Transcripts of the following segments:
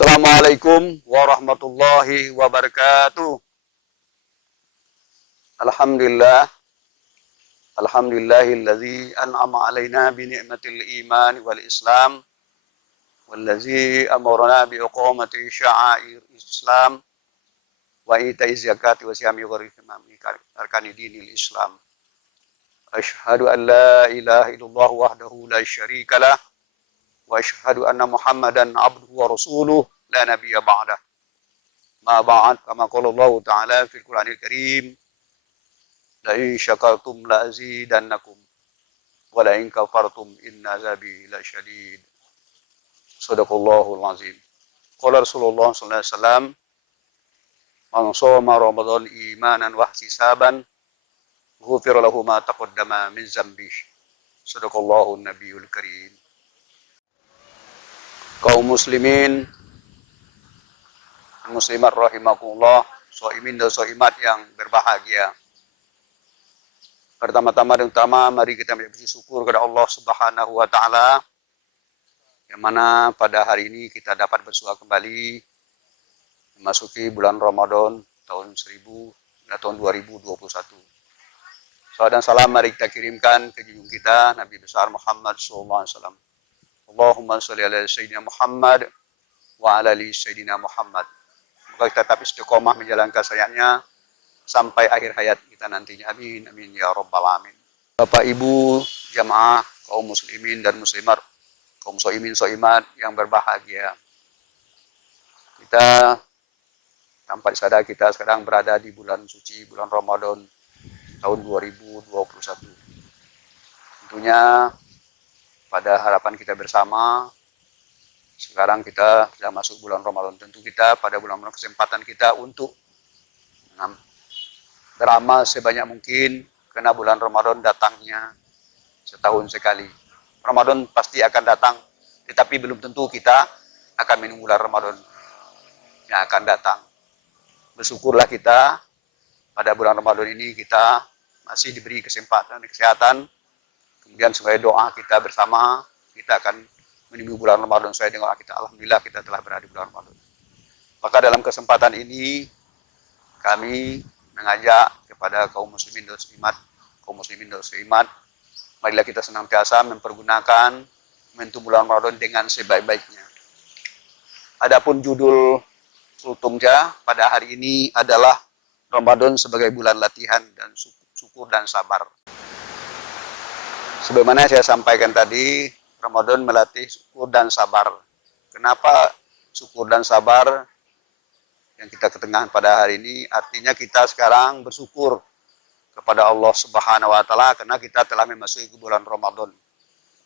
Assalamualaikum warahmatullahi wabarakatuh. Alhamdulillah. Alhamdulillahilladzi an'ama alaina bi ni'matil iman wal islam wallazi amarna bi iqamati sya'air islam wa ita'iz zakati wa siyami gharifami arkani dinil islam. Asyhadu an la ilaha illallah wahdahu la syarika lah wa asyhadu anna Muhammadan abduhu wa rasuluh la nabiyya ba'dah. Ma ba'd kama qala Allah Ta'ala fil Qur'anil Karim la in syakartum la azidannakum wa la in kafartum inna azabi lasyadid. Shadaqallahul azim. Qala Rasulullah sallallahu alaihi wasallam man shoma ramadan imanan wa ihtisaban ghufira lahu ma taqaddama min dzambihi. Shadaqallahun nabiyul karim. Kaum muslimin muslimat rahimakumullah, shaimin dan shaimat yang berbahagia. Pertama-tama dan utama mari kita bersyukur kepada Allah Subhanahu wa taala yang mana pada hari ini kita dapat bersua kembali memasuki bulan Ramadan tahun 2021. Salam dan salam mari kita kirimkan ke junjungan kita Nabi besar Muhammad sallallahu alaihi wasallam. Allahumma sholli ala sayyidina Muhammad wa ala ali sayyidina Muhammad. Semoga kita tetap istiqomah menjalankan syariatnya sampai akhir hayat kita nantinya. Amin, amin ya rabbal alamin. Bapak Ibu jamaah kaum muslimin dan muslimat, kaum shaimin shaimat yang berbahagia. Kita tanpa sadar kita sekarang berada di bulan suci, bulan Ramadan tahun 2021. Tentunya pada harapan kita bersama, sekarang kita sudah masuk bulan Ramadan. Tentu kita pada bulan Ramadan kesempatan kita untuk beramal sebanyak mungkin, karena bulan Ramadan datangnya setahun sekali. Ramadan pasti akan datang, tetapi belum tentu kita akan menunggu bulan Ramadan yang akan datang. Bersyukurlah kita pada bulan Ramadan ini kita masih diberi kesempatan, kesehatan. Kemudian sebagai doa kita bersama, kita akan menunggu bulan Ramadan sesuai dengan doa kita. Alhamdulillah kita telah berada di bulan Ramadan. Maka dalam kesempatan ini kami mengajak kepada kaum muslimin dan muslimat, marilah kita senantiasa mempergunakan momentum bulan Ramadan dengan sebaik-baiknya. Adapun judul Sultumja pada hari ini adalah Ramadan sebagai bulan latihan dan syukur dan sabar. Sebagaimana saya sampaikan tadi, Ramadan melatih syukur dan sabar. Kenapa syukur dan sabar yang kita ketengahkan pada hari ini? Artinya kita sekarang bersyukur kepada Allah Subhanahu wa taala karena kita telah memasuki bulan Ramadan.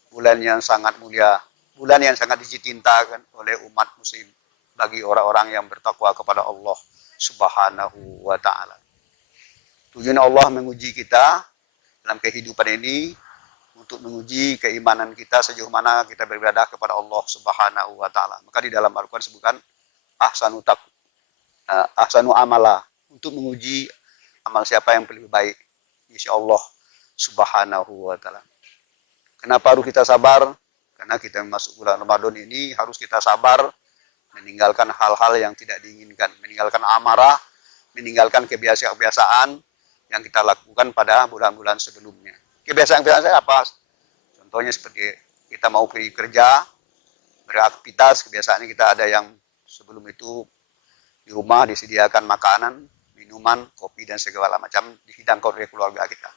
Bulan yang sangat mulia, bulan yang sangat dicintakan oleh umat muslim bagi orang-orang yang bertakwa kepada Allah Subhanahu wa taala. Tujuan Allah menguji kita dalam kehidupan ini untuk menguji keimanan kita sejauh mana kita beribadah kepada Allah Subhanahu wa taala. Maka di dalam Al-Qur'an disebutkan ahsanu amala, untuk menguji amal siapa yang lebih baik, insya Allah Subhanahu wa taala. Kenapa harus kita sabar? Karena kita masuk bulan Ramadan ini harus kita sabar meninggalkan hal-hal yang tidak diinginkan, meninggalkan amarah, meninggalkan kebiasaan-kebiasaan yang kita lakukan pada bulan-bulan sebelumnya. Kebiasaan-kebiasaan saya apa? Contohnya seperti kita mau pergi kerja, beraktivitas, kebiasaannya kita ada yang sebelum itu di rumah disediakan makanan, minuman, kopi, dan segala macam dihidangkan oleh keluarga kita.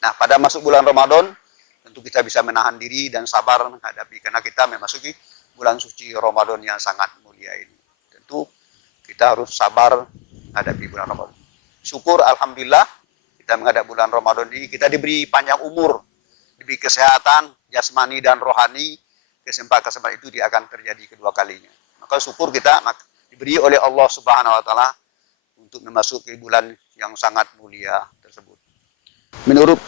Nah, pada masuk bulan Ramadan, tentu kita bisa menahan diri dan sabar menghadapi, karena kita memasuki bulan suci Ramadan yang sangat mulia ini. Tentu kita harus sabar menghadapi bulan Ramadan. Syukur, alhamdulillah, kita menghadap bulan Ramadan ini, kita diberi panjang umur, diberi kesehatan, jasmani dan rohani. Kesempatan itu dia akan terjadi kedua kalinya. Maka syukur kita diberi oleh Allah Subhanahu wa taala untuk memasuki bulan yang sangat mulia tersebut. Menurut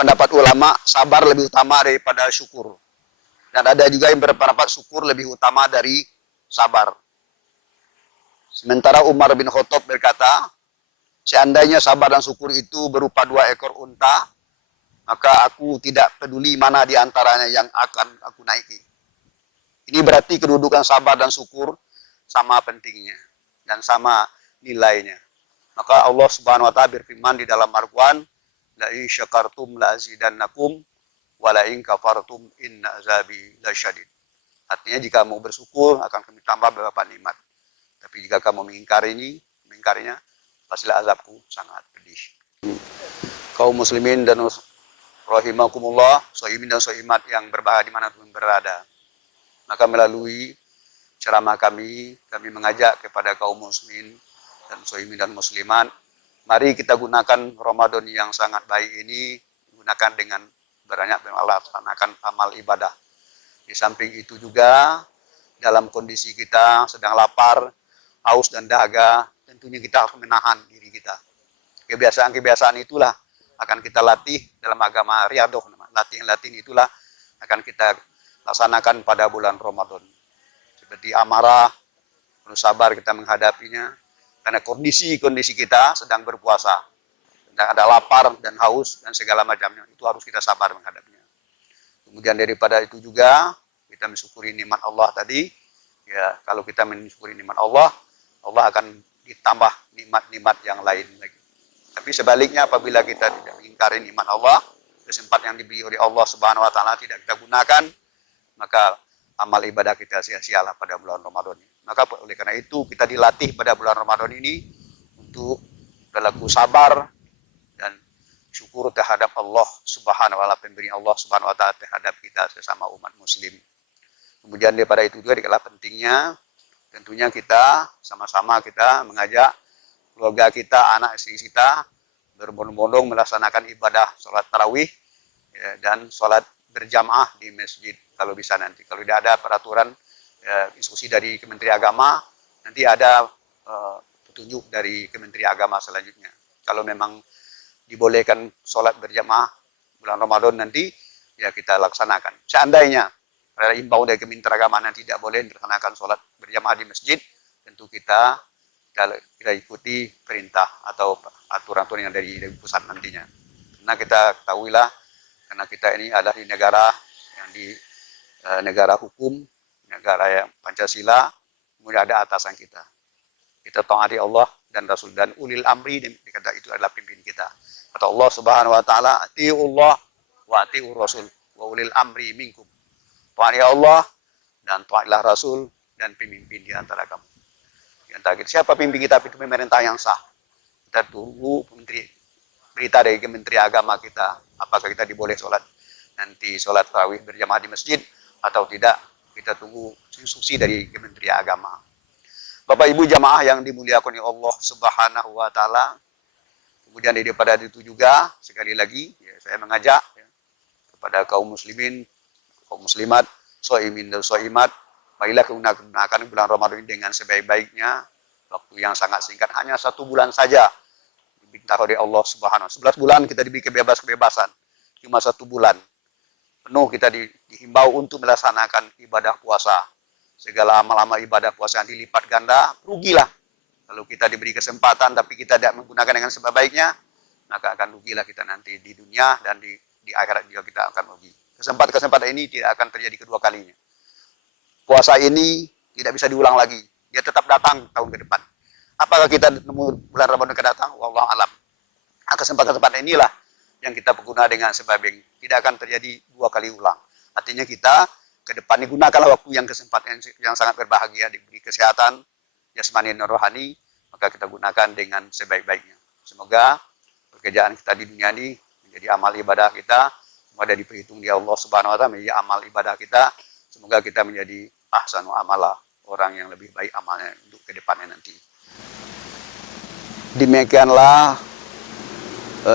pendapat ulama, sabar lebih utama daripada syukur. Dan ada juga yang berpendapat syukur lebih utama dari sabar. Sementara Umar bin Khattab berkata, seandainya sabar dan syukur itu berupa 2 ekor unta, maka aku tidak peduli mana di antaranya yang akan aku naiki. Ini berarti kedudukan sabar dan syukur sama pentingnya dan sama nilainya. Maka Allah Subhanahu wa taala berfirman di dalam Al-Qur'an, la in syakartum la azidannakum wa la in kafartum inna azabi lasyadid. Artinya jika mau bersyukur akan kami tambah beberapa nikmat. Tapi jika kamu mengingkarinya, pastilah azabku sangat pedih. Kaum muslimin dan rahimakumullah, shaimin dan shaimat yang berbahagia dimanapun berada. Maka melalui ceramah kami mengajak kepada kaum muslimin dan shaimin dan muslimat, mari kita gunakan Ramadan yang sangat baik ini, gunakan dengan banyak melaksanakan amal ibadah. Di samping itu juga, dalam kondisi kita sedang lapar, haus dan dahaga, tentunya kita harus menahan diri kita. Kebiasaan-kebiasaan itulah akan kita latih dalam agama riadoh. Latihan-latihan itulah akan kita laksanakan pada bulan Ramadan. Seperti amarah, perlu sabar kita menghadapinya. Karena kondisi kita sedang berpuasa. Sedang ada lapar dan haus dan segala macamnya. Itu harus kita sabar menghadapinya. Kemudian daripada itu juga, kita mensyukuri nikmat Allah tadi. Ya, kalau kita mensyukuri nikmat Allah, Allah akan ditambah nikmat-nikmat yang lain lagi. Tapi sebaliknya apabila kita tidak mengingkari nikmat Allah, kesempatan yang diberi oleh Allah Subhanahu wa taala tidak kita gunakan, maka amal ibadah kita sia-sialah pada bulan Ramadan ini. Maka oleh karena itu kita dilatih pada bulan Ramadan ini untuk berlaku sabar dan syukur terhadap Allah Subhanahu wa taala, pemberian Allah Subhanahu wa taala terhadap kita sesama umat muslim. Kemudian daripada itu juga adalah pentingnya tentunya kita sama-sama kita mengajak keluarga kita, anak istri kita berbondong-bondong melaksanakan ibadah sholat tarawih ya, dan sholat berjamaah di masjid kalau bisa nanti. Kalau tidak ada peraturan instruksi dari Kementerian Agama, nanti ada petunjuk dari Kementerian Agama selanjutnya. Kalau memang dibolehkan sholat berjamaah bulan Ramadan nanti, ya kita laksanakan. Seandainya ada imbau dari Kementerian Agama nanti tidak boleh melaksanakan sholat berjamaah di masjid, tentu kita ikuti perintah atau aturan-aturan yang dari pusat nantinya. Karena kita ketahuilah, karena kita ini adalah di negara yang negara hukum, negara yang Pancasila, kemudian ada atasan kita. Kita taati Allah dan Rasul dan ulil amri, dikata itu adalah pimpin kita. Kata Allah Subhanahu wa taala, "Atiiullah wa atiiur Rasul wa ulil amri minkum." Taati Allah dan taatilah Rasul dan pemimpin di antara kamu. Siapa pimpin kita? Itu pemerintah yang sah. Kita tunggu berita dari Kementerian Agama kita. Apakah kita diboleh nanti sholat tarawih berjamaah di masjid atau tidak? Kita tunggu instruksi dari Kementerian Agama. Bapak Ibu jamaah yang dimuliakan oleh Allah Subhanahu wa taala. Kemudian daripada itu juga sekali lagi ya, saya mengajak ya, kepada kaum muslimin, kaum muslimat, shaimin dan shaimat, marilah gunakan bulan Ramadan ini dengan sebaik-baiknya. Waktu yang sangat singkat, hanya 1 bulan saja diminta oleh Allah Subhanahu. 11 bulan kita diberi kebebasan, cuma 1 bulan penuh kita dihimbau untuk melaksanakan ibadah puasa. Segala amal-amal ibadah puasa yang dilipat ganda, rugilah. Kalau kita diberi kesempatan tapi kita tidak menggunakan dengan sebaik-baiknya, maka akan rugilah kita nanti di dunia dan di akhirat juga kita akan rugi. Kesempatan ini tidak akan terjadi kedua kalinya. Puasa ini tidak bisa diulang lagi. Dia tetap datang tahun ke depan. Apakah kita nemu bulan Ramadan akan datang? Wallahu alam. Kesempatan-kesempatan inilah yang kita guna dengan sebaik-baiknya. Tidak akan terjadi 2 kali ulang. Artinya kita ke depan ini gunakanlah waktu yang kesempatan yang sangat berbahagia, diberi kesehatan, jasmani dan rohani, maka kita gunakan dengan sebaik-baiknya. Semoga pekerjaan kita di dunia ini menjadi amal ibadah kita, semoga ada diperhitung di Allah Subhanahu wa taala menjadi amal ibadah kita. Semoga kita menjadi ahsanu amalah, orang yang lebih baik amalnya untuk ke depannya nanti. Demikianlah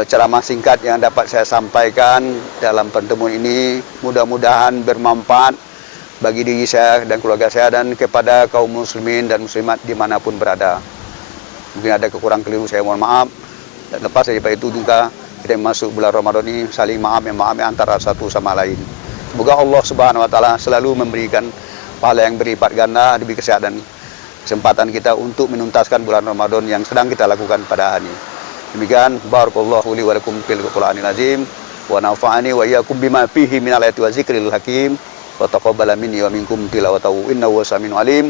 ceramah singkat yang dapat saya sampaikan dalam pertemuan ini. Mudah-mudahan bermanfaat bagi diri saya dan keluarga saya dan kepada kaum muslimin dan muslimat dimanapun berada. Mungkin ada kekurangan keliru, saya mohon maaf. Dan lepas daripada itu juga kita masuk bulan Ramadan ini saling maaf antara satu sama lain. Semoga Allah Subhanahu wa taala selalu memberikan pahala yang berlipat ganda, diberi kesempatan kita untuk menuntaskan bulan Ramadan yang sedang kita lakukan pada hari ini. Demikian, barakallahu li wa lakum fil Qur'anil azim wa nafa'ani wa iyyakum bima fihi minal ayati wa zikril hakim wa taqabbala minni wa minkum tilawatahu innahu wasami'un alim.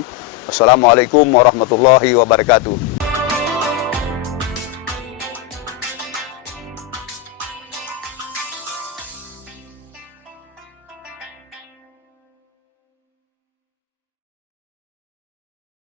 Wassalamualaikum warahmatullahi wabarakatuh.